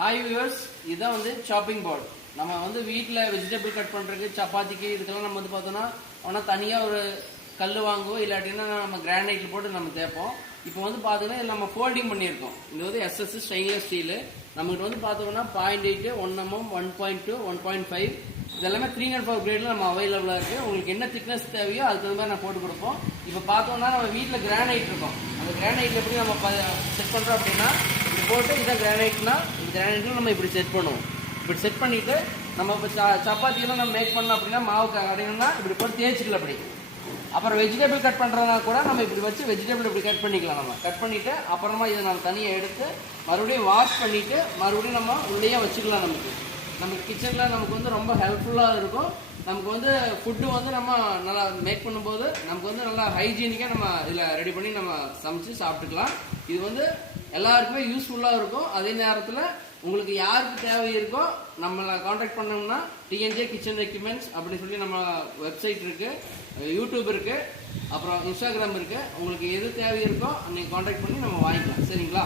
Hi viewers, இதுதான் வந்து shopping board. நம்ம வந்து வீட்டில் வெஜிடபிள் கட் பண்ணுறதுக்கு சப்பாத்திக்கு இதுக்கெல்லாம் நம்ம வந்து பார்த்தோம்னா ஆனால் தனியாக ஒரு கல் வாங்குவோம், இல்லாட்டின்னா நம்ம கிரானைட்டில் போட்டு நம்ம தேய்ப்போம். இப்போ வந்து பார்த்தீங்கன்னா இதில் நம்ம ஃபோல்டிங் பண்ணியிருக்கோம். இது வந்து எஸ்எஸ் ஸ்டெயின்லெஸ் ஸ்டீலு. நம்மகிட்ட வந்து பார்த்தோம்னா 0.8, 1 mm, 1.2, 1.5 இதெல்லாமே 304 கிரேடில் நம்ம அவைலபிளாக இருக்குது. உங்களுக்கு என்ன திக்னஸ் தேவையோ அதுக்கு தகுந்த மாதிரி நான் போட்டு கொடுப்போம். இப்போ பார்த்தோம்னா நம்ம வீட்டில் கிரானைட் இருக்கும். அந்த கிரானைட்டில் எப்படி நம்ம செட் பண்ணுறோம் அப்படின்னா இப்படி போட்டு இதான் கிரானைட்னா இந்த கிரானைட்டில் நம்ம இப்படி செட் பண்ணுவோம். இப்படி செட் பண்ணிவிட்டு நம்ம இப்போ சப்பாத்தியெல்லாம் நம்ம மேக் பண்ணோம் அப்படின்னா மாவுக்கு அடையணும்னா இப்படி போட்டு தேய்ச்சிக்கலாம். அப்படி அப்புறம் வெஜிடபிள் கட் பண்ணுறதுனா கூட நம்ம இப்படி வச்சு வெஜிடபிள் இப்படி கட் பண்ணிக்கலாம். நம்ம கட் பண்ணிவிட்டு அப்புறமா இதை நம்ம தனியாக எடுத்து மறுபடியும் வாஷ் பண்ணிவிட்டு மறுபடியும் நம்ம உள்ளேயே வச்சுக்கலாம். நமக்கு கிச்சனில் நமக்கு வந்து ரொம்ப ஹெல்ப்ஃபுல்லாக இருக்கும். நமக்கு வந்து ஃபுட்டு வந்து நம்ம நல்லா மேக் பண்ணும்போது நமக்கு வந்து நல்லா ஹைஜீனிக்காக நம்ம இதில் ரெடி பண்ணி நம்ம சமைச்சு சாப்பிட்டுக்கலாம். இது வந்து எல்லாருக்குமே யூஸ்ஃபுல்லாக இருக்கும். அதே நேரத்தில் உங்களுக்கு யாருக்கு தேவை இருக்கோ நம்மளை காண்டாக்ட் பண்ணோம்னா டிஎன்ஜே கிச்சன் எக்யூப்மெண்ட்ஸ் அப்படின்னு சொல்லி நம்ம வெப்சைட் இருக்குது, யூடியூப் இருக்குது, அப்புறம் இன்ஸ்டாகிராம் இருக்குது. உங்களுக்கு எது தேவை இருக்கோ நீங்கள் காண்டாக்ட் பண்ணி நம்ம வாங்கிக்கலாம். சரிங்களா?